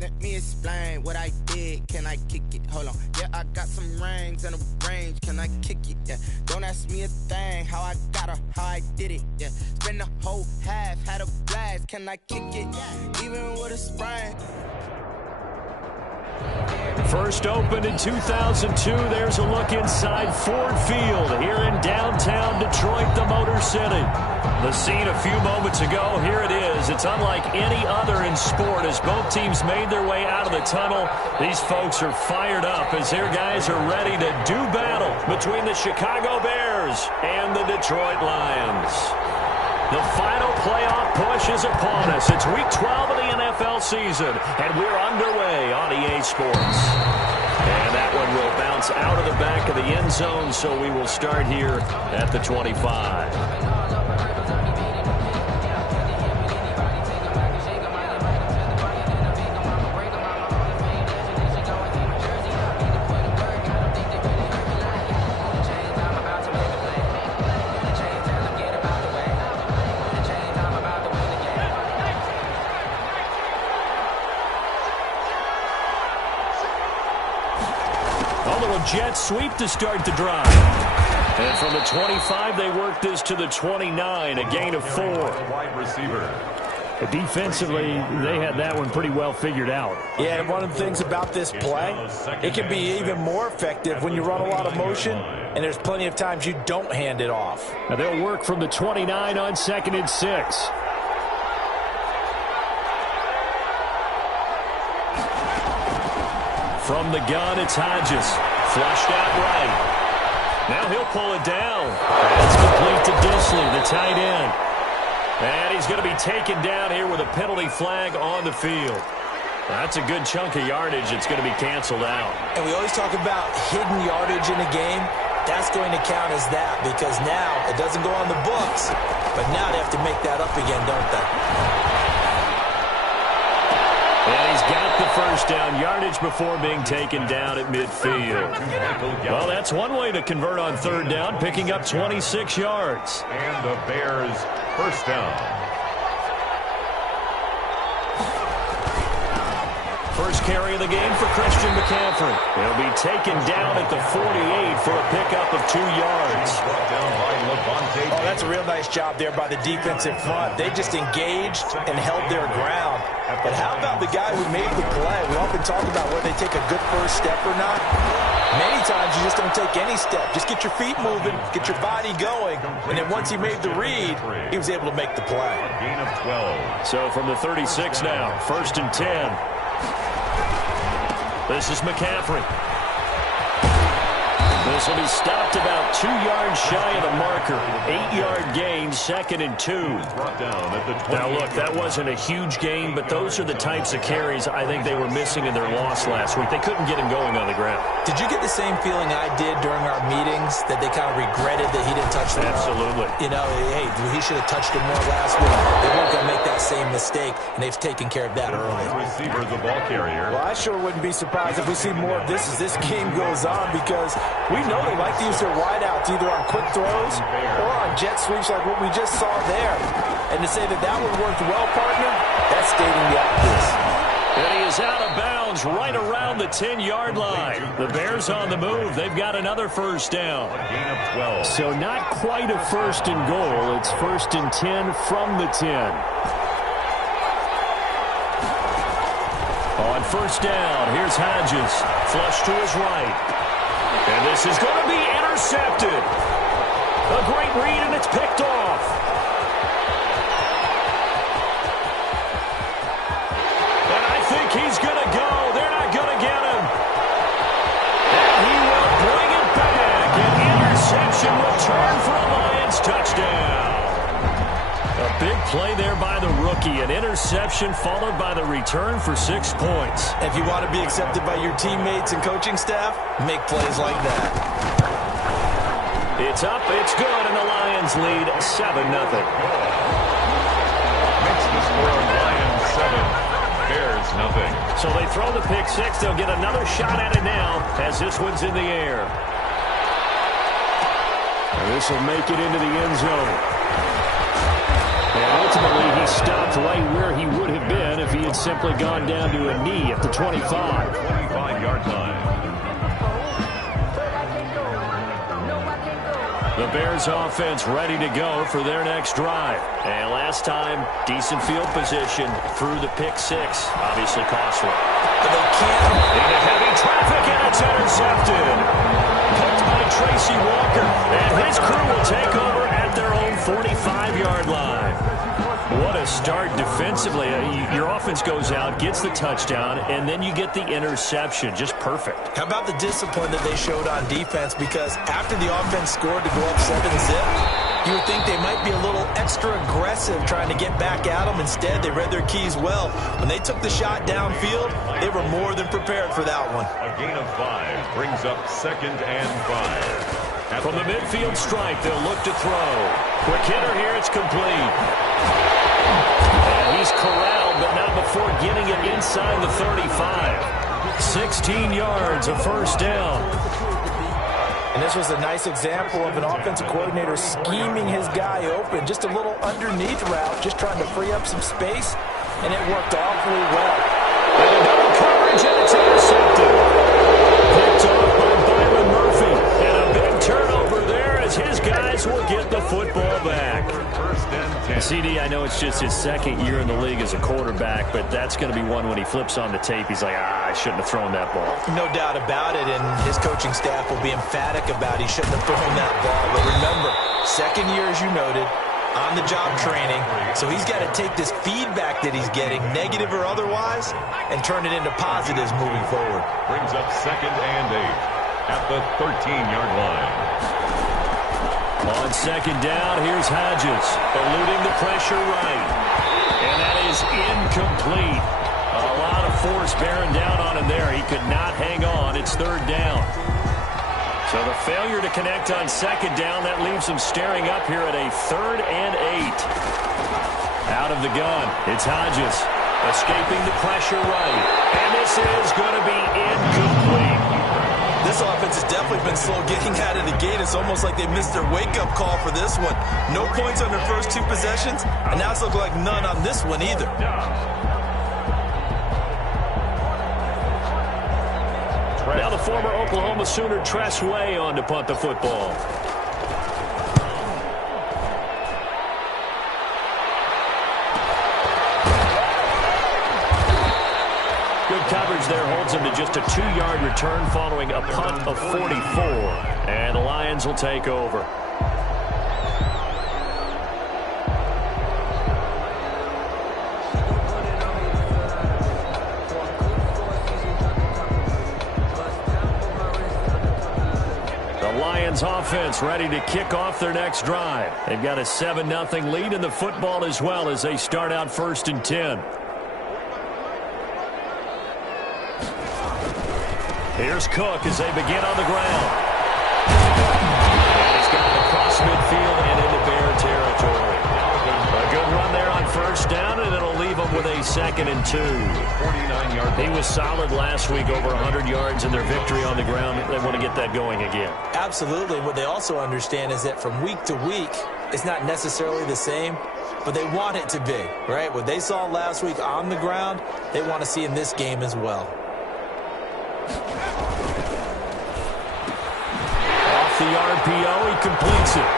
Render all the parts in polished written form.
Let me explain what I did. Can I kick it? Hold on. Yeah, I got some rings and a range. Can I kick it? Yeah. Don't ask me a thing. How I got her, how I did it. Yeah. Spend the whole half, had a blast. Can I kick it? Even with a sprain. First opened in 2002. There's a look inside Ford Field here in downtown Detroit, the Motor City. The scene a few moments ago, here it is. It's unlike any other in sport as both teams made their way out of the tunnel. These folks are fired up as their guys are ready to do battle between the Chicago Bears and the Detroit Lions. The final playoff push is upon us. It's week 12 of the NFL season, and we're underway on EA Sports. And that one will bounce out of the back of the end zone, so we will start here at the 25. Jet sweep to start the drive. And from the 25, they work this to the 29, a gain of 4. Wide receiver. Defensively, they had that one pretty well figured out. Yeah, and one of the things about this play, it can be even more effective when you run a lot of motion, and there's plenty of times you don't hand it off. Now they'll work from the 29 on 2nd and 6. From the gun, it's Hodges. Flushed out right. Now he'll pull it down. That's complete to Dissly, the tight end. And he's going to be taken down here with a penalty flag on the field. That's a good chunk of yardage. It's going to be canceled out. And we always talk about hidden yardage in a game. That's going to count as that because now it doesn't go on the books, but now they have to make that up again, don't they? And he's got the first down yardage before being taken down at midfield. Well, that's one way to convert on 3rd down, picking up 26 yards. And the Bears first down. First carry of the game for Christian McCaffrey. He'll be taken down at the 48 for a pickup of 2 yards. Oh, that's a real nice job there by the defensive front. They just engaged and held their ground. But how about the guy who made the play? We often talk about whether they take a good first step or not. Many times you just don't take any step. Just get your feet moving, get your body going. And then once he made the read, he was able to make the play. Gain of 12. So from the 36 now, 1st and 10. This is McCaffrey. This will be stopped about 2 yards shy of the marker. 8-yard gain, 2nd and 2. Now, look, that wasn't a huge gain, but those are the types of carries I think they were missing in their loss last week. They couldn't get him going on the ground. Did you get the same feeling I did during our meetings, that they kind of regretted that he didn't touch the ball? Absolutely. You know, hey, he should have touched it more last week. They weren't going to make that same mistake, and they've taken care of that early. Receiver, the ball carrier. Well, I sure wouldn't be surprised if we see more of this as this game goes on, because we know they like to use their wideouts either on quick throws or on jet sweeps like what we just saw there. And to say that that one worked well, partner, that's stating the obvious. And he is out of bounds right around the 10-yard line. The Bears on the move. They've got another first down. Gain of 12. So not quite a 1st and goal. It's 1st and 10 from the 10. On 1st down, here's Hodges. Flush to his right. And this is going to be intercepted. A great read, and it's picked off. And I think he's going to go. They're not going to get him. And he will bring it back. An interception return for a Lions touchdown. A big play there by the rookie. An interception followed by the return for 6 points. If you want to be accepted by your teammates and coaching staff, make plays like that. It's up, it's good, and the Lions lead 7-0. Makes the score Lions 7, Bears nothing. So they throw the pick six. They'll get another shot at it now as this one's in the air. And this will make it into the end zone. And ultimately, he stopped right where he would have been if he had simply gone down to a knee at the 25. 25-yard line. The Bears offense ready to go for their next drive. And last time, decent field position through the pick six. Obviously costly. But they can't. Into heavy traffic, and it's intercepted. Picked by Tracy Walker. And his crew will take over at their own 45-yard line. What a start defensively. Your offense goes out, gets the touchdown, and then you get the interception. Just perfect. How about the discipline that they showed on defense? Because after the offense scored to go up 7-zip, you would think they might be a little extra aggressive trying to get back at them. Instead, they read their keys well. When they took the shot downfield, they were more than prepared for that one. A gain of 5 brings up 2nd and 5. From the midfield stripe, they'll look to throw. Quick hitter here, it's complete. And he's corralled, but not before getting it inside the 35. 16 yards, a first down. And this was a nice example of an offensive coordinator scheming his guy open. Just a little underneath route, just trying to free up some space, and it worked awfully well. And double coverage, and it's intercepted. Picked off by Byron Murphy. And a big turnover there as his guys will get the football back. CD, I know it's just his second year in the league as a quarterback, but that's going to be one when he flips on the tape. He's like, I shouldn't have thrown that ball. No doubt about it, and his coaching staff will be emphatic about he shouldn't have thrown that ball. But remember, second year, as you noted, on-the-job training, so he's got to take this feedback that he's getting, negative or otherwise, and turn it into positives moving forward. Brings up 2nd and 8 at the 13-yard line. On second down, here's Hodges, eluding the pressure right. And that is incomplete. A lot of force bearing down on him there. He could not hang on. It's third down. So the failure to connect on second down, that leaves him staring up here at a 3rd and 8. Out of the gun, it's Hodges, escaping the pressure right. And this is going to be incomplete. This offense has definitely been slow getting out of the gate. It's almost like they missed their wake-up call for this one. No points on their first 2 possessions, and now it's looking like none on this one either. Now the former Oklahoma Sooner Tress Way on to punt the football. Good coverage there holds him to just a 2-yard return following a punt of 44. And the Lions will take over. The Lions offense ready to kick off their next drive. They've got a 7-0 lead in the football as well as they start out 1st and 10. Here's Cook as they begin on the ground. And he's got it across midfield and into Bear territory. A good run there on first down, and it'll leave them with a 2nd and 2. 49-yard. He was solid last week, over 100 yards in their victory on the ground. They want to get that going again. Absolutely. What they also understand is that from week to week, it's not necessarily the same, but they want it to be, right? What they saw last week on the ground, they want to see in this game as well. Off the RPO, he completes it.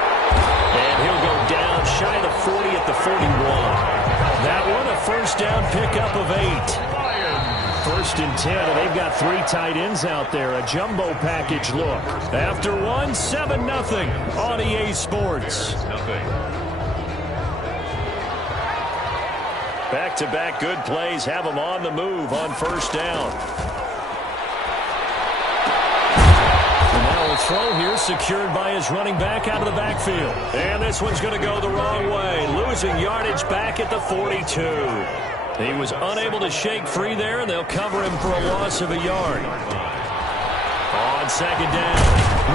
And he'll go down shy of the 40 at the 41. That one, a first down pickup of 8. 1st and 10, and they've got 3 tight ends out there. A jumbo package look. After one, 7-0 on EA Sports. Back-to-back good plays have them on the move on first down. Throw here secured by his running back out of the backfield. And this one's going to go the wrong way. Losing yardage back at the 42. He was unable to shake free there, and they'll cover him for a loss of a yard. On second down,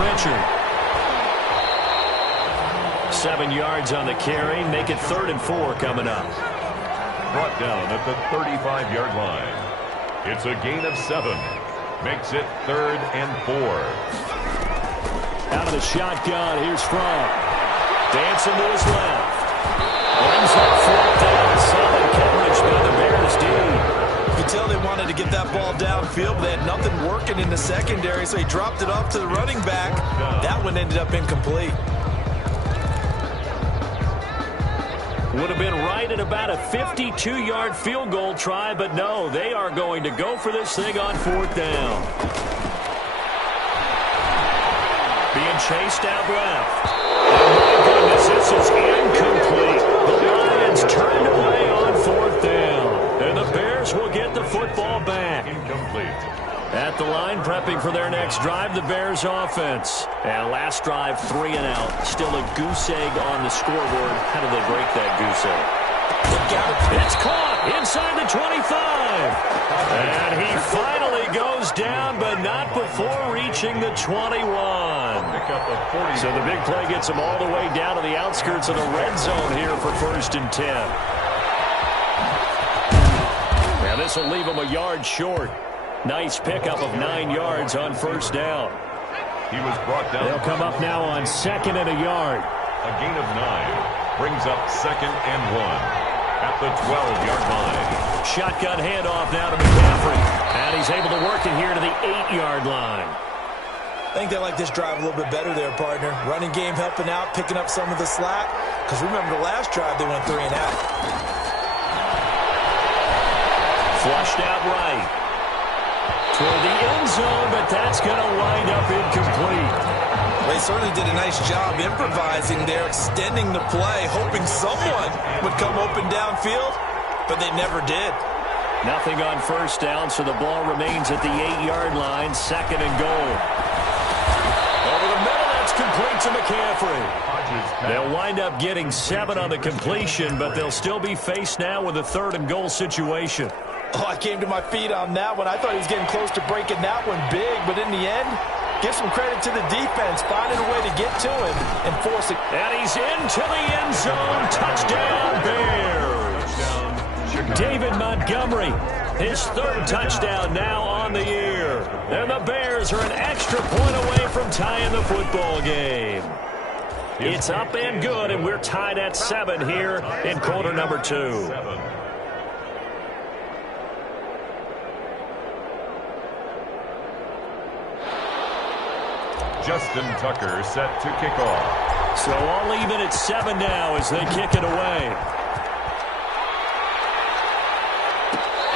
Richard. 7 yards on the carry. Make it 3rd and 4 coming up. Brought down at the 35-yard line. It's a gain of 7. Makes it 3rd and 4. Out of the shotgun, here's Fromm. Dancing to his left. Runs up get that ball downfield, but they had nothing working in the secondary, so he dropped it off to the running back. That one ended up incomplete. Would have been right at about a 52-yard field goal try, but no, they are going to go for this thing on 4th down. Being chased out left. Oh, my goodness, this is incomplete. The Lions turned away on 4th down, and the Bears will get the football back. Incomplete. At the line, prepping for their next drive, the Bears offense. And last drive, 3 and out. Still a goose egg on the scoreboard. How do they break that goose egg? It's caught inside the 25. And he finally goes down, but not before reaching the 21. So the big play gets him all the way down to the outskirts of the red zone here for 1st and 10. Now this will leave him a yard short. Nice pickup of 9 yards on 1st down. He was brought down. They'll come up now on 2nd and a yard. A gain of 9 brings up 2nd and 1 at the 12-yard line. Shotgun handoff now to McCaffrey. And he's able to work it here to the 8-yard line. I think they like this drive a little bit better there, partner. Running game helping out, picking up some of the slack. Because remember the last drive, they went 3 and out. Flushed out right. Toward the end zone, but that's going to wind up incomplete. They certainly did a nice job improvising there, extending the play, hoping someone would come open downfield, but they never did. Nothing on 1st down, so the ball remains at the 8-yard line, 2nd and goal. Over the middle, that's complete to McCaffrey. They'll wind up getting 7 on the completion, but they'll still be faced now with a 3rd and goal situation. Oh, I came to my feet on that one. I thought he was getting close to breaking that one big, but in the end, give some credit to the defense, finding a way to get to him and force it. And he's into the end zone. Touchdown, Bears. David Montgomery, his 3rd touchdown now on the year. And the Bears are an extra point away from tying the football game. It's up and good, and we're tied at 7 here in quarter number 2. Justin Tucker set to kick off. So all even at 7 now as they kick it away.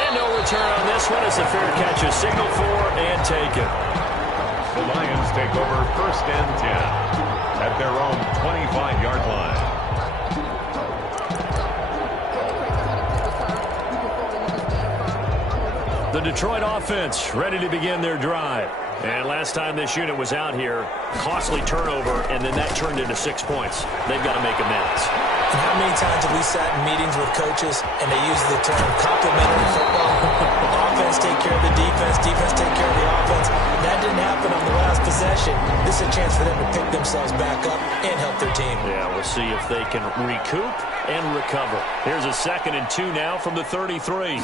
And no return on this one as the fair catch is signaled for and taken. The Lions take over 1st and 10 at their own 25-yard line. The Detroit offense ready to begin their drive. And last time this unit was out here, costly turnover, and then that turned into 6 points. They've got to make amends. And how many times have we sat in meetings with coaches and they use the term complementary football? Offense take care of the defense, defense take care of the offense. That didn't happen on the last possession. This is a chance for them to pick themselves back up and help their team. Yeah, we'll see if they can recoup and recover. Here's a 2nd and 2 now from the 33.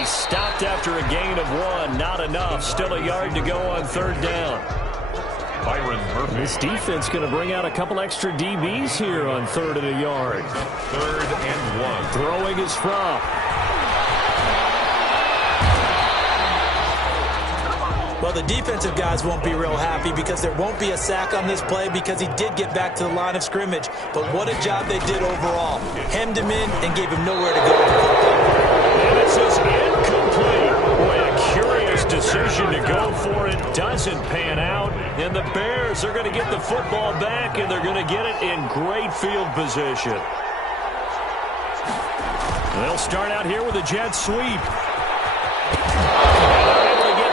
He stopped after a gain of 1. Not enough. Still a yard to go on 3rd down. Byron Murphy. This defense going to bring out a couple extra DBs here on 3rd and a yard. 3rd and 1. Throwing is from. Well, the defensive guys won't be real happy because there won't be a sack on this play because he did get back to the line of scrimmage. But what a job they did overall. Hemmed him in and gave him nowhere to go. And it says incomplete. Boy, a curious decision to go for it. Doesn't pan out. And the Bears are going to get the football back, and they're going to get it in great field position. They'll start out here with a jet sweep.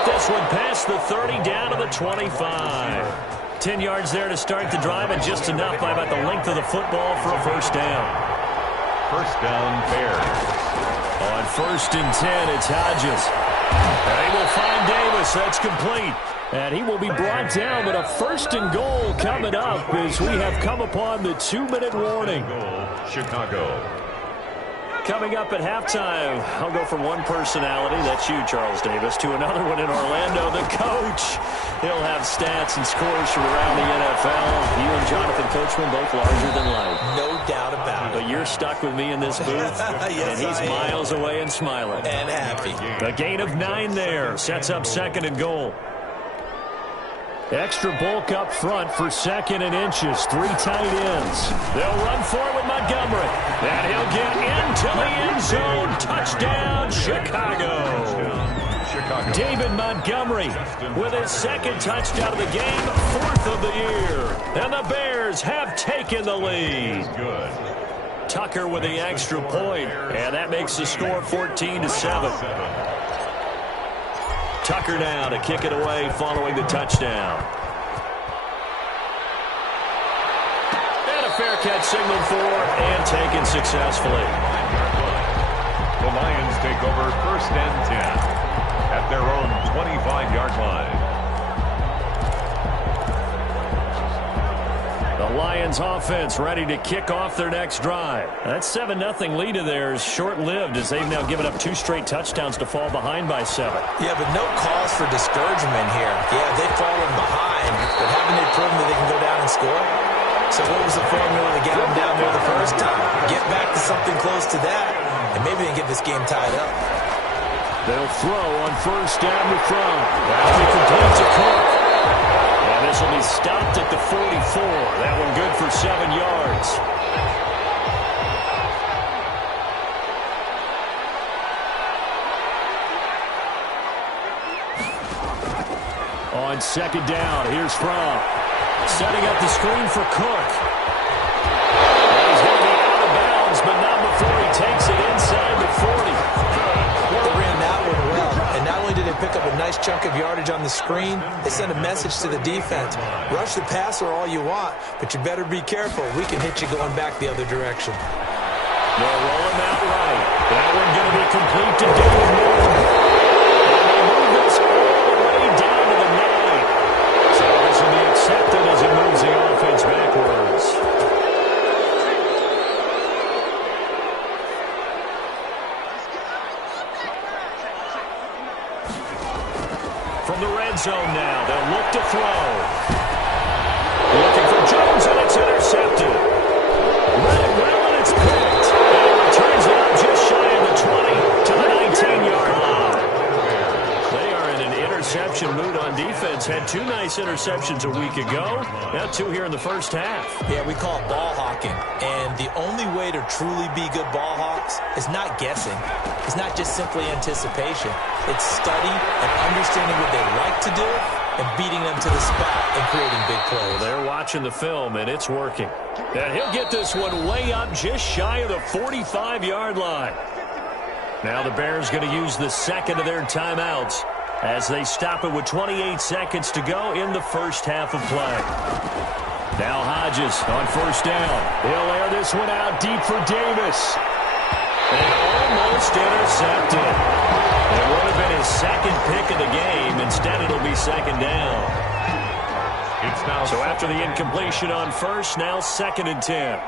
This one past the 30 down to the 25. 10 yards there to start the drive, and just enough by about the length of the football for a 1st down. 1st down, Bears. On 1st and 10, it's Hodges. And he will find Davis. That's complete. And he will be brought down, but a 1st and goal coming up as we have come upon the 2-minute warning. Chicago. Coming up at halftime, I'll go from one personality, that's you, Charles Davis, to another one in Orlando, the coach. He'll have stats and scores from around the NFL. You and Jonathan Coachman both larger than life. No doubt about it. But you're stuck with me in this booth? Yes, and he's miles away and smiling. And happy. A gain of 9 there. Sets up 2nd and goal. Extra bulk up front for 2nd and inches. 3 tight ends. They'll run forward with Montgomery. And he'll get into the end zone. Touchdown, Chicago. David Montgomery with his 2nd touchdown of the game, 4th of the year. And the Bears have taken the lead. Tucker with the extra point, and that makes the score 14-7. Tucker now to kick it away following the touchdown. And a fair catch signaled for and taken successfully. The Lions take over 1st and 10 at their own 25-yard line. The Lions offense ready to kick off their next drive. That 7-0 lead of theirs short-lived as they've now given up 2 straight touchdowns to fall behind by 7. Yeah, but no cause for discouragement here. Yeah, they've fallen behind, but haven't they proven that they can go down and score? So what was the formula to get them down there the first time? Get back to something close to that, and maybe they can get this game tied up. They'll throw on 1st down to throw. That'll be complete to Cook. And this will be stopped at the 44. That one good for 7 yards. On 2nd down, here's Fromm. Setting up the screen for Cook. And he's going to be out of bounds, but not before he takes it inside the 40. They ran that one well, and not only did they pick up a nice chunk of yardage on the screen, they sent a message to the defense. Rush the passer all you want, but you better be careful. We can hit you going back the other direction. They'll roll him out right. That one going to be complete to David Moore. And they move this all the way down to the 9. So this will be accepted as it moves the offense backwards. From the red zone now, they'll look to throw. Looking for Jones, and it's intercepted. Read it well, and it's picked. And it returns it up just shy of the 20 to the 19-yard line. They are in an interception mood on defense. Had 2 nice interceptions a week ago. Now 2 here in the first half. Yeah, we call it ball hawking. And the only way to truly be good ball hawks is not guessing. It's not just simply anticipation. It's study and understanding what they like to do and beating them to the spot and creating big plays. They're watching the film, and it's working. And he'll get this one way up just shy of the 45-yard line. Now the Bears going to use the 2nd of their timeouts as they stop it with 28 seconds to go in the first half of play. Now Hodges on 1st down. He'll air this one out deep for Davis. And almost intercepted. It would have been his 2nd pick of the game. Instead, it'll be 2nd down. So after the incompletion on 1st, now 2nd and 10.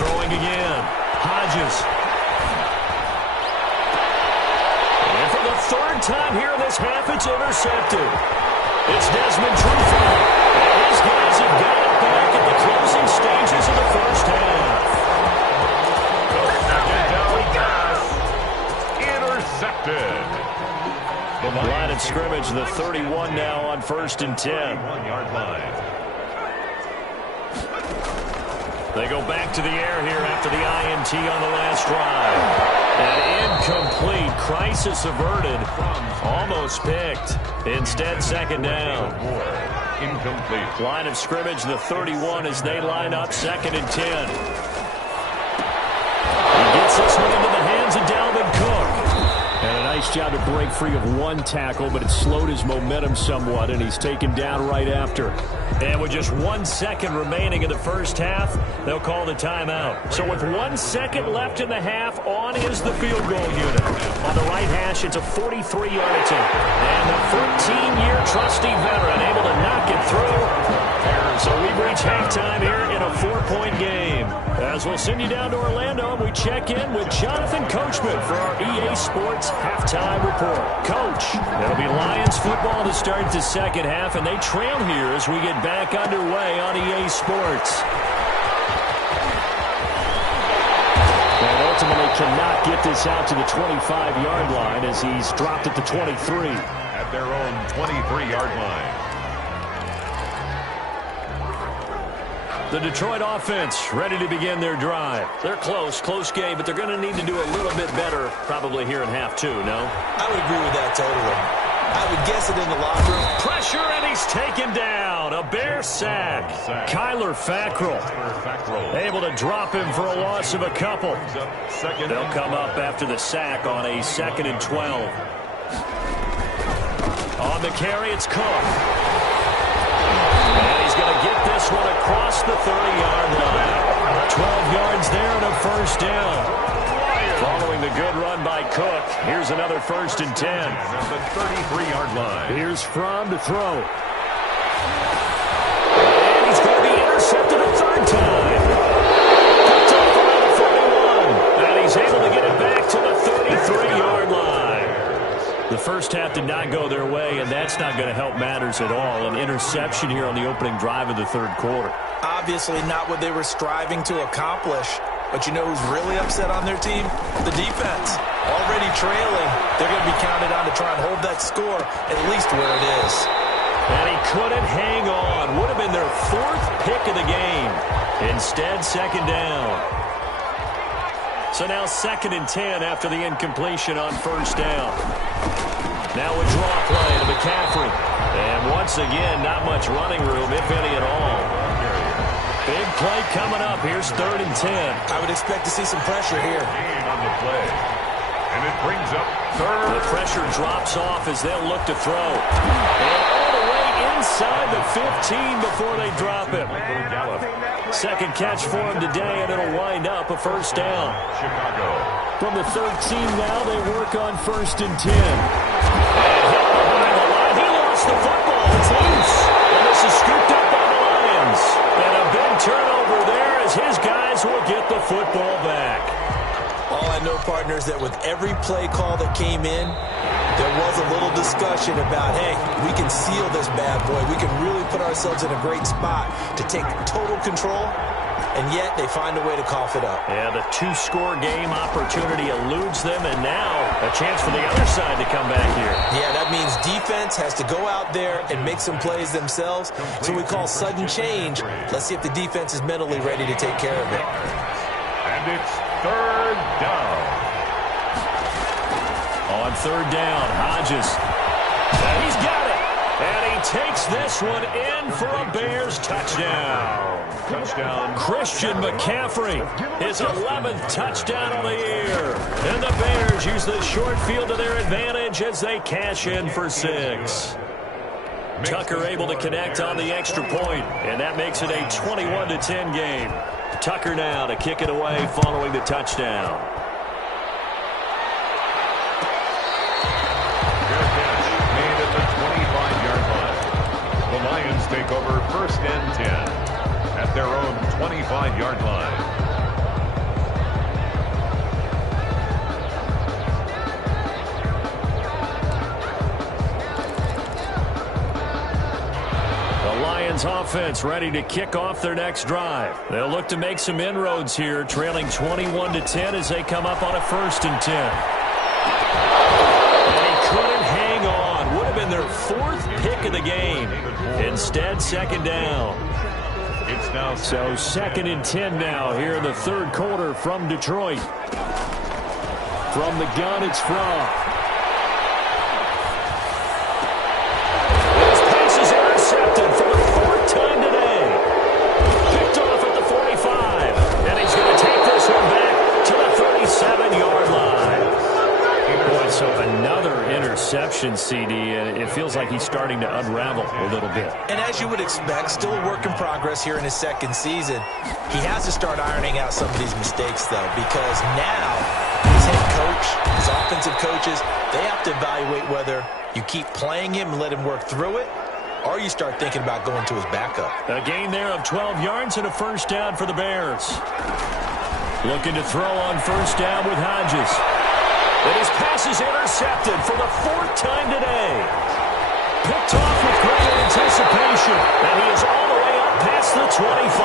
Throwing again. Hodges. And for the 3rd time here in this half, it's intercepted. It's Desmond Trufant. And his guys have got it back at the closing stages of the first half. Intercepted. The line of scrimmage, the 31 now on 1st and 10. 1-yard line. They go back to the air here after the INT on the last drive. And incomplete. Crisis averted. Almost picked. Instead, 2nd down. Incomplete. Line of scrimmage, the 31 as they line up 2nd and 10. He gets this one into the hands of Dalvin Cook. And a nice job to break free of 1 tackle, but it slowed his momentum somewhat, and he's taken down right after. And with just 1 second remaining in the first half, they'll call the timeout. So with 1 second left in the half, on is the field goal unit. On the right hash, it's a 43-yard attempt. And the 14-year trusty veteran able to knock it through. So we've reached halftime here in a 4-point game. As we'll send you down to Orlando, and we check in with Jonathan Coachman for our EA Sports Halftime Report. Coach, it'll be Lions football to start the second half, and they trail here as we get back underway on EA Sports. ultimately cannot get this out to the 25-yard line as he's dropped at the 23. At their own 23-yard line. The Detroit offense ready to begin their drive. They're close game, but they're going to need to do a little bit better probably here in half two, no? I would agree with that totally. I would guess it in the locker room. Pressure, and he's taken down. A Bear sack. Kyler Fackrell able to drop him for a loss of a couple. They'll come up after the sack on a 2nd and 12. On the carry, it's Cook. And he's going to get this one across the 30-yard line. 12 yards there and a first down. Following the good run by Cook, here's another 1st and 10. At the 33-yard line. Here's Fromm to throw. And he's going to be intercepted a third time. Picked off around the 41. And he's able to get it back to the 33-yard line. The first half did not go their way, and that's not going to help matters at all. An interception here on the opening drive of the third quarter. Obviously not what they were striving to accomplish. But you know who's really upset on their team? The defense. Already trailing. They're going to be counted on to try and hold that score at least where it is. And he couldn't hang on. Would have been their 4th pick of the game. Instead, 2nd down. So now 2nd and 10 after the incompletion on 1st down. Now a draw play to McCaffrey. And once again, not much running room, if any at all. Big play coming up. Here's 3rd and 10. I would expect to see some pressure here. On the play. And it brings up 3rd. The pressure drops off as they'll look to throw. And all the way inside the 15 before they drop him. Second catch for him today, and it'll wind up a first down. Chicago. From the 13 now, they work on 1st and 10. And hit behind the line. He lost the football. It's loose. And this is scooped up by the Lions. And a big turnover there as his guys will get the football back. All I know, partners, that with every play call that came in, there was a little discussion about, hey, we can seal this bad boy. We can really put ourselves in a great spot to take total control, and yet they find a way to cough it up. Yeah, the 2-score game opportunity eludes them, and now a chance for the other side to come back here. Yeah, that means defense has to go out there and make some plays themselves. So we call sudden change. Let's see if the defense is mentally ready to take care of it. And it's 3rd down. On 3rd down, Hodges. And he's got it. And he takes this one in for a Bears touchdown. Christian McCaffrey, his 11th touchdown of the year. And the Bears use the short field to their advantage as they cash in for 6. Tucker able to connect on the extra point, and that makes it a 21-10 game. Tucker now to kick it away following the touchdown. Good catch made at the 25-yard line. The Lions take over 1st and 10 at their own 25-yard line. Offense ready to kick off their next drive. They'll look to make some inroads here, trailing 21-10 as they come up on a 1st and 10. And he couldn't hang on. Would have been their 4th pick of the game. Instead, 2nd down. It's now so 2nd and 10 now here in the third quarter from Detroit. From the gun, it's Fromm. Interception, CD, and it feels like he's starting to unravel a little bit. And as you would expect, still a work in progress here in his 2nd season. He has to start ironing out some of these mistakes, though, because now his head coach, his offensive coaches, they have to evaluate whether you keep playing him and let him work through it, or you start thinking about going to his backup. A gain there of 12 yards and a first down for the Bears. Looking to throw on 1st down with Hodges. And his pass is intercepted for the 4th time today. Picked off with great anticipation. And he is all the way up past the 25.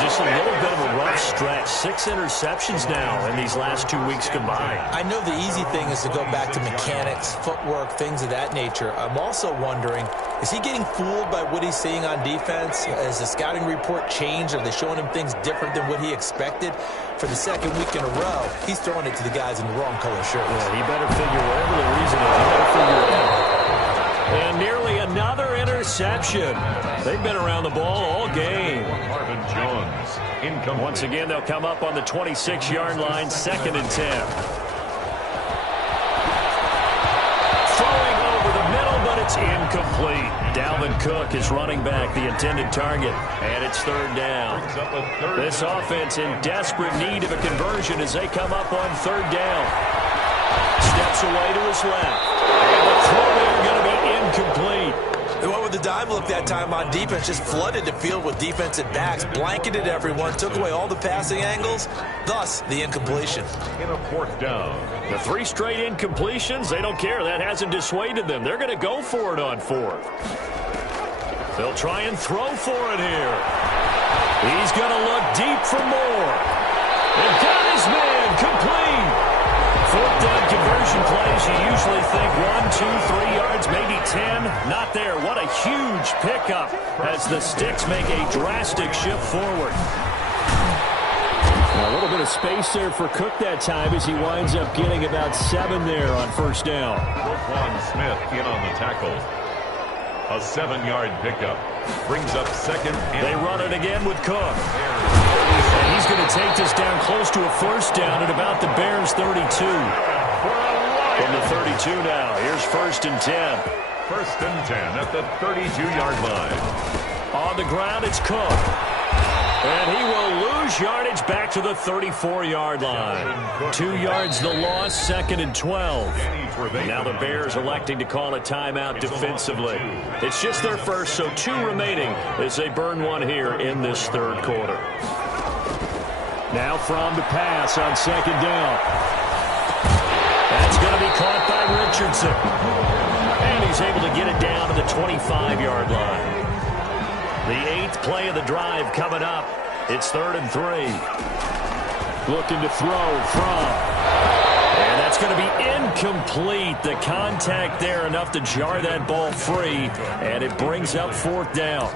Just a little bit of a rough stretch. 6 interceptions now in these last 2 weeks combined. I know the easy thing is to go back to mechanics, footwork, things of that nature. I'm also wondering, is he getting fooled by what he's seeing on defense? Has the scouting report changed? Are they showing him things different than what he expected? For the second week in a row, he's throwing it to the guys in the wrong color shirts. Yeah, he better figure whatever the reason is, he better figure it out. And nearly another interception. They've been around the ball all game. Marvin Jones, incomplete. Once again, they'll come up on the 26-yard line, 2nd and 10. Throwing over the middle, but it's incomplete. Dalvin Cook is running back, the intended target, and it's 3rd down. This offense in desperate need of a conversion as they come up on 3rd down. Steps away to his left. And the throw there going to be incomplete. They went with the dive look that time on defense, just flooded the field with defensive backs, blanketed everyone, took away all the passing angles, thus the incompletion. In a 4th down. The 3 straight incompletions, they don't care. That hasn't dissuaded them. They're going to go for it on 4th. They'll try and throw for it here. He's going to look deep for more. And got his man complete. 4th down conversion plays, you usually think 1, 2, 3 yards, maybe 10. Not there. What a huge pickup as the Sticks make a drastic shift forward. A little bit of space there for Cook that time as he winds up getting about 7 there on 1st down. Roquan Smith in on the tackle. A 7-yard pickup. Brings up 2nd. They run it again with Cook. And he's going to take this down close to a 1st down at about the Bears' 32. From the 32 now, here's 1st and 10. 1st and 10 at the 32-yard line. On the ground, it's Cook. And he will lose yardage back to the 34-yard line. 2 yards the loss, 2nd and 12. Now the Bears electing to call a timeout defensively. It's just their first, so 2 remaining as they burn 1 here in this 3rd quarter. Now from the pass on 2nd down. That's going to be caught by Richardson. And he's able to get it down to the 25-yard line. The 8th play of the drive coming up. It's 3rd and 3. Looking to throw from. And that's going to be incomplete. The contact there enough to jar that ball free. And it brings up 4th down.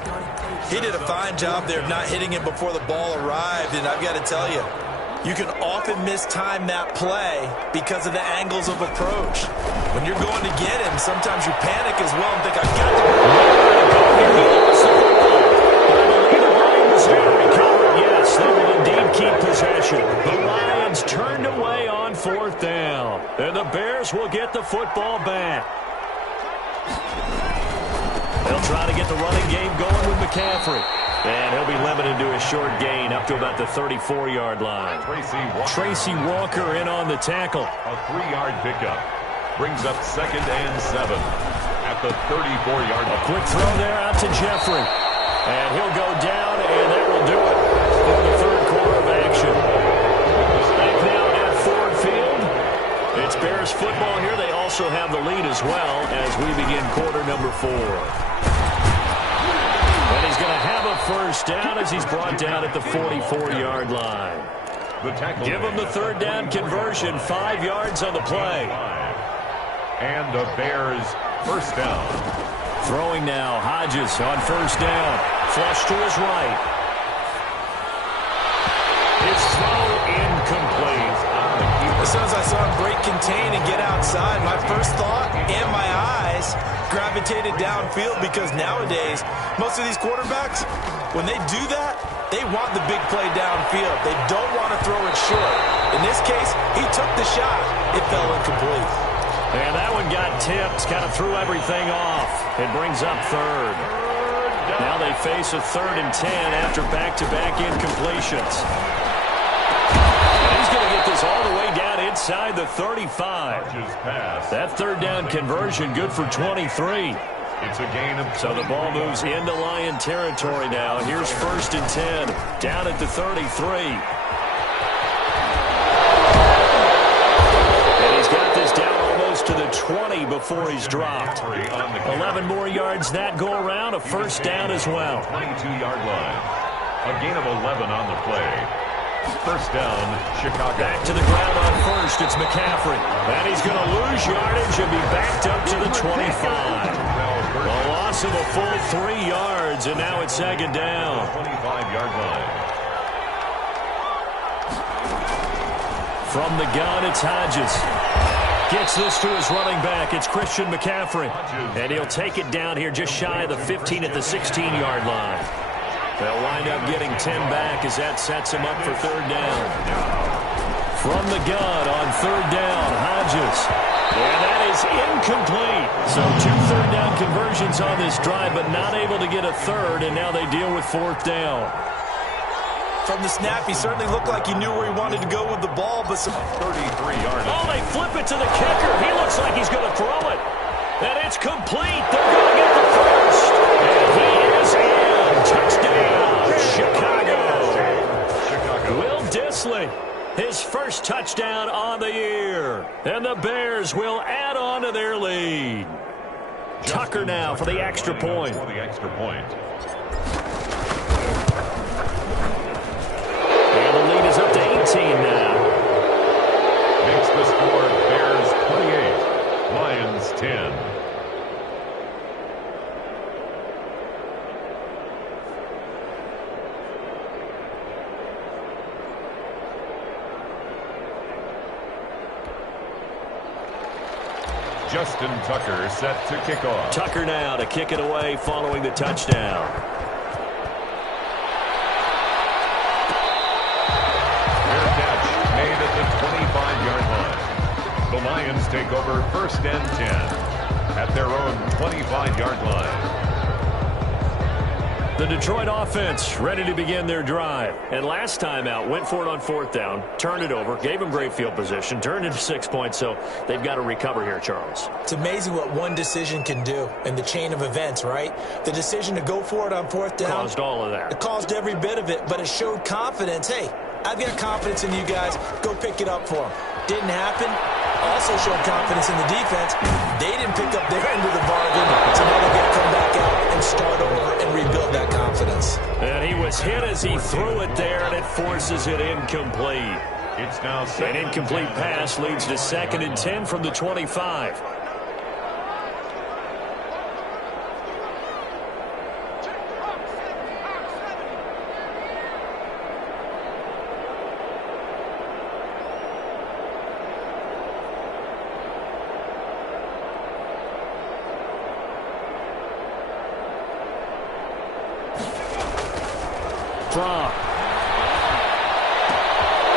He did a fine job there of not hitting it before the ball arrived. And I've got to tell you, you can often mistime that play because of the angles of approach. When you're going to get him, sometimes you panic as well and think, I've got to Yes, they will indeed keep possession. The Lions turned away on 4th down. And the Bears will get the football back. They'll try to get the running game going with McCaffrey. And he'll be limited to a short gain up to about the 34-yard line. Tracy Walker in on the tackle. A 3-yard pickup. Brings up 2nd and 7 at the 34-yard line. A quick throw there out to Jeffrey. And he'll go down, and that will do it for the 3rd quarter of action. Back now at Ford Field. It's Bears football here. They also have the lead as well as we begin quarter number 4. And he's going to have a 1st down as he's brought down at the 44-yard line. Give him the 3rd down conversion, 5 yards on the play. And the Bears 1st down. Throwing now, Hodges on 1st down. Flush to his right. His throw incomplete. As soon as I saw him break contain and get outside, my first thought and my eyes gravitated downfield because nowadays, most of these quarterbacks, when they do that, they want the big play downfield. They don't want to throw it short. In this case, he took the shot. It fell incomplete. And that one got tipped, kind of threw everything off. It brings up 3rd. Now they face a 3rd and 10 after back-to-back incompletions. And he's going to get this all the way down inside the 35. That 3rd down conversion good for 23. It's a gain of 20. So the ball moves into Lion territory now. Here's 1st and 10 down at the 33. To the 20 before he's dropped. 11 more yards that go around, a 1st down as well. 22-yard line. A gain of 11 on the play. First down, Chicago. Back to the ground on first. It's McCaffrey. And he's going to lose yardage and be backed up to the 25. A loss of a full 3 yards, and now it's second down. 25-yard line. From the gun, it's Hodges. Gets this to his running back. It's Christian McCaffrey. And he'll take it down here just shy of the 15 at the 16-yard line. They'll wind up getting 10 back as that sets him up for third down. From the gun on third down, Hodges. And that is incomplete. So 2 third-down conversions on this drive, but not able to get a third, and now they deal with fourth down. From the snap, he certainly looked like he knew where he wanted to go with the ball, but some 33-yard. Oh, they flip it to the kicker. He looks like he's going to throw it. And it's complete. They're going to get the first. And he is in. Touchdown, Chicago. Will Dissly, his first touchdown on the year. And the Bears will add on to their lead. Tucker now for the extra point. For the extra point. And the lead is up to 18 now. Makes the score Bears 28, Lions 10. Justin Tucker set to kick off. Tucker now to kick it away following the touchdown. Fair catch made at the 25-yard line. The Lions take over first and 10 at their own 25-yard line. The Detroit offense ready to begin their drive. And last time out, went for it on fourth down, turned it over, gave them great field position, turned into 6 points, so they've got to recover here, Charles. It's amazing what one decision can do in the chain of events, right? The decision to go for it on fourth down. Caused all of that. It caused every bit of it, but it showed confidence. Hey, I've got confidence in you guys. Go pick it up for them. Didn't happen. Also showed confidence in the defense. They didn't pick up their end of the bargain, so now they're going to come back out and start over and rebuild that confidence. And he was hit as he threw it there, and it forces it incomplete. It's now An incomplete pass leads to 2nd and 10 from the 25. From.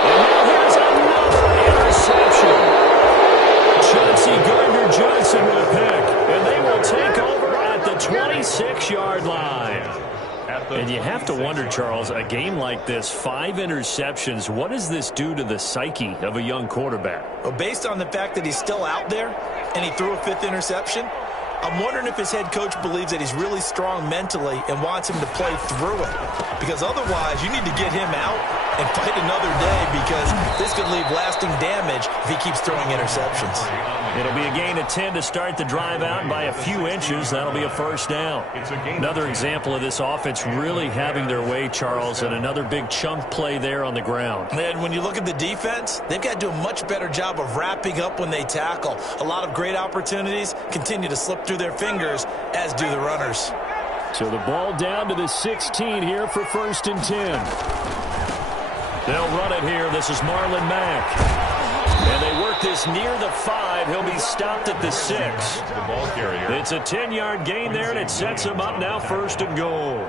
And now here's another interception. Chauncey Gardner-Johnson with a pick. And they will take over at the 26-yard line. And you have to wonder, Charles, a game like this, 5 interceptions, what does this do to the psyche of a young quarterback? Well, based on the fact that he's still out there and he threw a 5th interception, I'm wondering if his head coach believes that he's really strong mentally and wants him to play through it. Because otherwise, you need to get him out and fight another day, because this could leave lasting damage if he keeps throwing interceptions. It'll be a gain of 10 to start the drive out by a few inches. That'll be a first down. Another example of this offense really having their way, Charles, and another big chunk play there on the ground. And when you look at the defense, they've got to do a much better job of wrapping up when they tackle. A lot of great opportunities continue to slip through their fingers, as do the runners. So the ball down to the 16 here for 1st and 10. They'll run it here. This is Marlon Mack. And they work this near the 5. He'll be stopped at the 6. The ball carrier. It's a 10-yard gain there, and it sets him up now 1st and goal.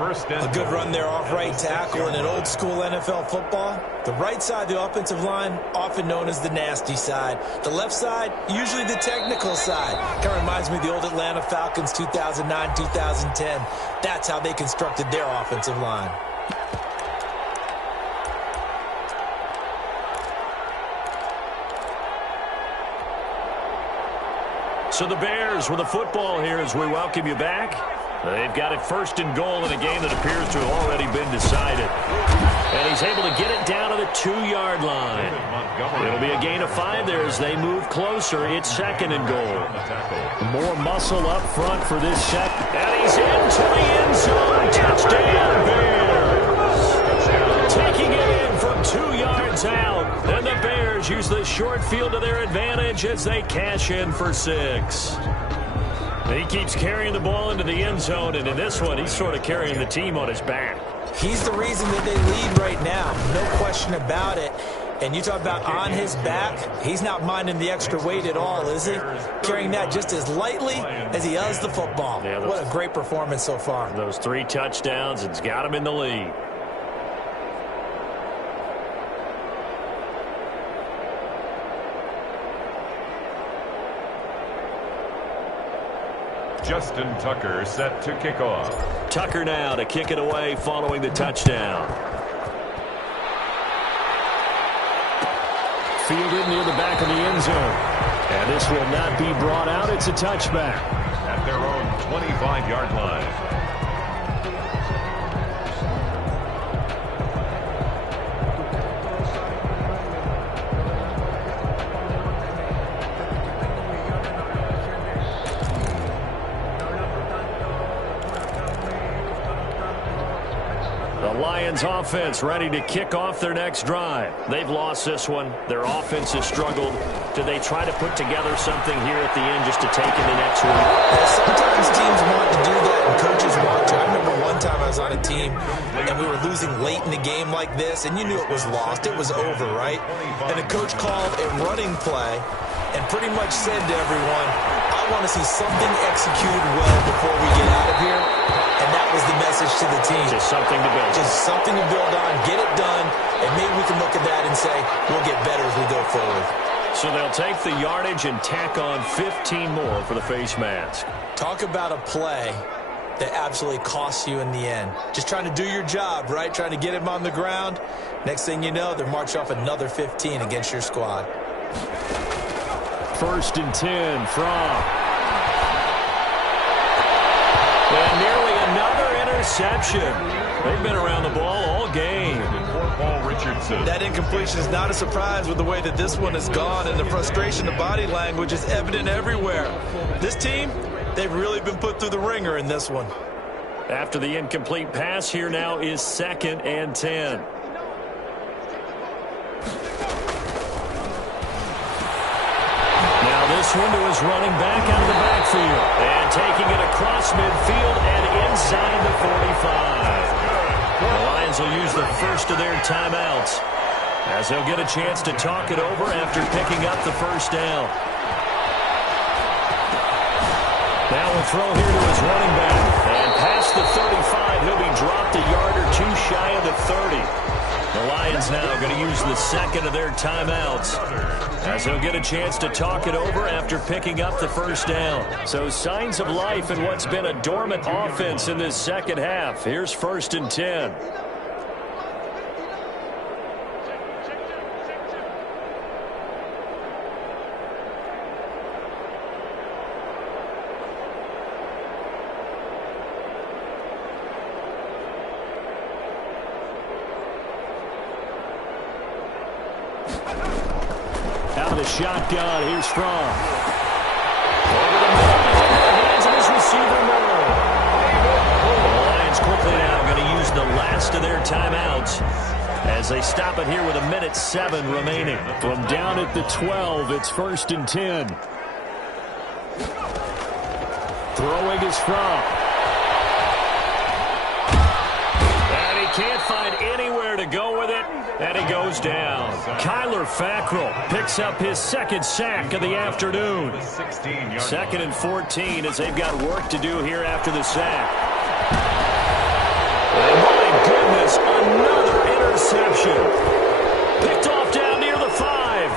A good run there off right tackle. In an old-school NFL football, the right side of the offensive line, often known as the nasty side. The left side, usually the technical side. Kind of reminds me of the old Atlanta Falcons 2009-2010. That's how they constructed their offensive line. So the Bears with the football here as we welcome you back. They've got it 1st and goal in a game that appears to have already been decided. And he's able to get it down to the 2-yard line. It'll be a gain of 5 there as they move closer. It's 2nd and goal. More muscle up front for this set. And he's into the end zone. Touchdown, Bears. Lions use the short field to their advantage as they cash in for 6. He keeps carrying the ball into the end zone, and in this one, he's sort of carrying the team on his back. He's the reason that they lead right now, no question about it. And you talk about on his back, he's not minding the extra weight at all, is he? Carrying that just as lightly as he does the football. Yeah, what a great performance so far. Those 3 touchdowns, it's got him in the lead. Justin Tucker set to kick off. Tucker now to kick it away following the touchdown. Fielded near the back of the end zone. And this will not be brought out. It's a touchback. At their own 25-yard line. Lions offense ready to kick off their next drive. They've lost this one. Their offense has struggled. Do they try to put together something here at the end just to take in the next week? Well, sometimes teams want to do that and coaches want to. I remember one time I was on a team and we were losing late in the game like this, and you knew it was lost. It was over, right? And the coach called a running play and pretty much said to everyone, I want to see something executed well before we get out of here. And that was the message to the team. Just something to build. Just something to build on, get it done, and maybe we can look at that and say, we'll get better as we go forward. So they'll take the yardage and tack on 15 more for the face mask. Talk about a play that absolutely costs you in the end. Just trying to do your job, right? Trying to get him on the ground. Next thing you know, they're marching off another 15 against your squad. 1st and 10 from... And nearly another interception. They've been around the ball all game. Paul Richardson. That incompletion is not a surprise with the way that this one has gone, and the frustration, the body language is evident everywhere. This team, they've really been put through the ringer in this one. After the incomplete pass, here now is 2nd and 10. This one to his running back out of the backfield. And taking it across midfield and inside the 45. The Lions will use the first of their timeouts as they'll get a chance to talk it over after picking up the first down. Now we'll throw here to his running back. And past the 35, he'll be dropped a yard or 2 shy of the 30. The Lions now going to use the second of their timeouts as they'll get a chance to talk it over after picking up the first down. So signs of life in what's been a dormant offense in this second half. Here's 1st and 10. Shotgun, here's Strong. Over the middle, into the hands of his receiver, Moore. The Lions quickly now going to use the last of their timeouts as they stop it here with 1:07 remaining. From down at the 12, it's 1st and 10. Throwing is Strong. And he can't find anywhere to go with it. And he goes down. Kyler Fackrell picks up his 2nd sack of the afternoon. 2nd and 14 as they've got work to do here after the sack. And my goodness, another interception. Picked off down near the 5.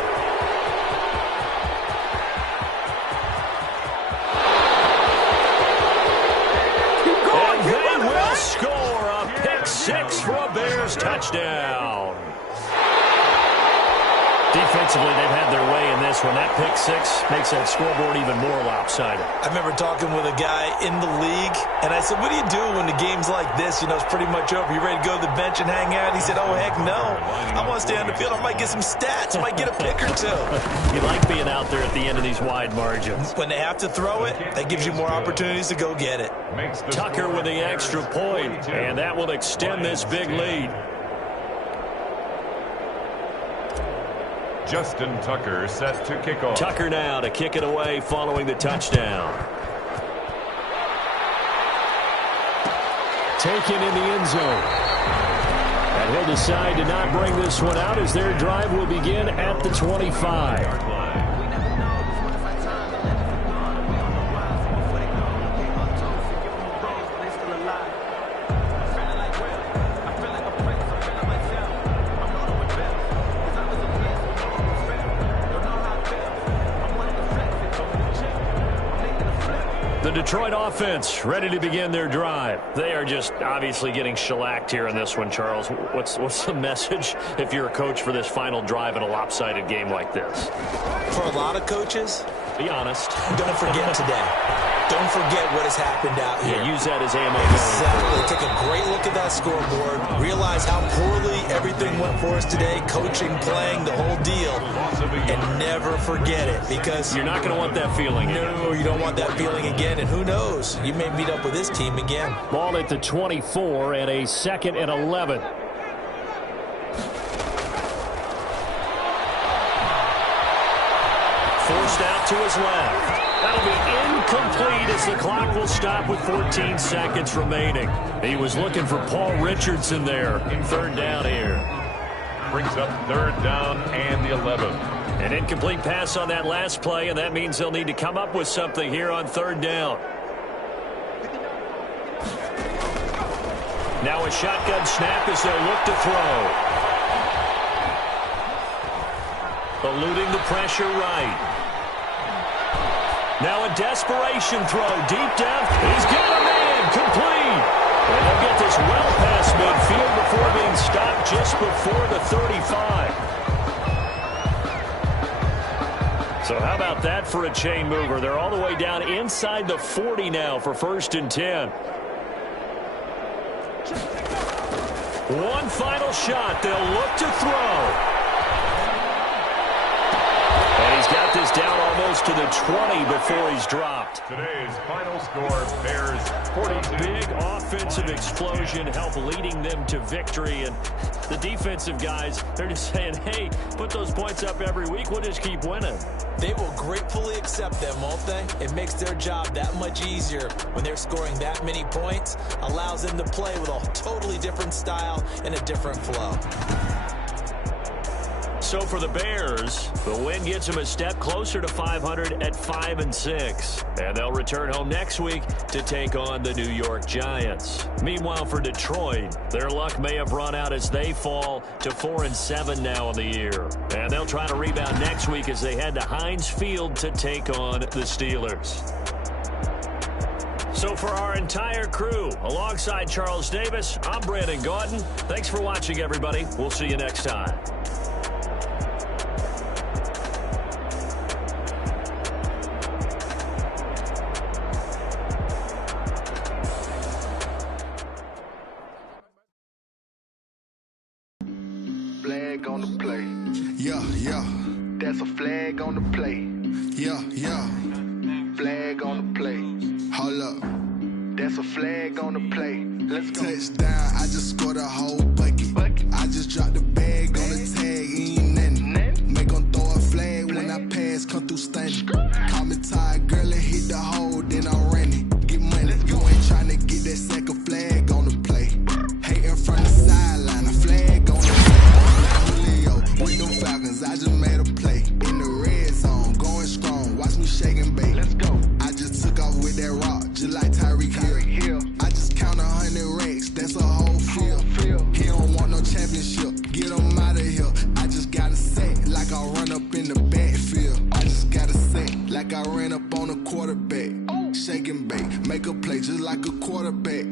And they will score a pick 6 for a Bears touchdown. Defensively, they've had their way in this one. That pick 6 makes that scoreboard even more lopsided. I remember talking with a guy in the league, and I said, what do you do when the game's like this? You know, it's pretty much over. You ready to go to the bench and hang out? He said, oh, heck no. I want to stay on the field. I might get some stats. I might get a pick or 2. You like being out there at the end of these wide margins. When they have to throw it, that gives you more opportunities to go get it. Tucker with the extra point, and that will extend this big lead. Justin Tucker set to kick off. Tucker now to kick it away following the touchdown. Taken in the end zone. And he'll decide to not bring this one out as their drive will begin at the 25. The Detroit offense ready to begin their drive. They are just obviously getting shellacked here in this one, Charles. What's the message if you're a coach for this final drive in a lopsided game like this? For a lot of coaches, be honest. Don't forget today. Don't forget what has happened out here. Yeah, use that as ammo. Exactly. Take a great look at that scoreboard. Realize how poorly everything went for us today. Coaching, playing, the whole deal. And never forget it, because you're not going to want that feeling. No, you don't want that feeling again. And who knows? You may meet up with this team again. Ball at the 24 and a 2nd and 11. Forced out to his left. That'll be incomplete as the clock will stop with 14 seconds remaining. He was looking for Paul Richardson there. 3rd down here. Brings up 3rd down and the 11. An incomplete pass on that last play, and that means they'll need to come up with something here on 3rd down. Now a shotgun snap as they'll look to throw. Eluding the pressure right. Now a desperation throw deep down. He's got a man complete. And they'll get this well past midfield before being stopped just before the 35. So how about that for a chain mover? They're all the way down inside the 40 now for 1st and 10. One final shot. They'll look to throw. And he's got this down almost to the 20 before he's dropped. Today's final score, Bears 42. Big offensive explosion help leading them to victory. And the defensive guys, they're just saying, hey, put those points up every week. We'll just keep winning. They will gratefully accept them, won't they? It makes their job that much easier when they're scoring that many points. Allows them to play with a totally different style and a different flow. So for the Bears, the win gets them a step closer to 500 at 5-6. And they'll return home next week to take on the New York Giants. Meanwhile, for Detroit, their luck may have run out as they fall to 4-7 now in the year. And they'll try to rebound next week as they head to Heinz Field to take on the Steelers. So for our entire crew, alongside Charles Davis, I'm Brandon Gaudin. Thanks for watching, everybody. We'll see you next time. Flag on the play. Yeah, yeah. That's a flag on the play. Yeah, yeah. Flag on the play. Hold up. That's a flag on the play. Let's go. Touchdown, I just scored a whole bucket. I just dropped the bag on the tag, ain't nothing. Make them throw a flag when I pass, come through stunning. Call me tired, girl, and hit the hole, then I ran it. Get money, you ain't trying to get that second flag on the play. Hating from the sideline, a flag on the play. Julio, with them Falcons, I just made a play. In the red zone, going strong, watch me shake and bake. Let's go. I just took off with that rock, just like Tyreek Hill. I just count 100 racks, that's a whole field. He don't want no championship, get him out of here. I just gotta say, like I run up in the backfield. I just gotta say, like I ran up on a quarterback. Shake and bake, make a play just like a quarterback.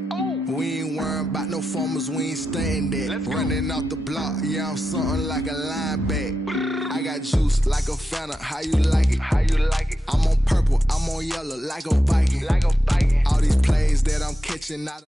We ain't worrying about no formers, we ain't staying there. Running off the block, yeah, I'm something like a linebacker. I got juice like a Fanta, how you like it? How you like it? I'm on purple, I'm on yellow like a Viking. Like a Viking. All these plays that I'm catching out.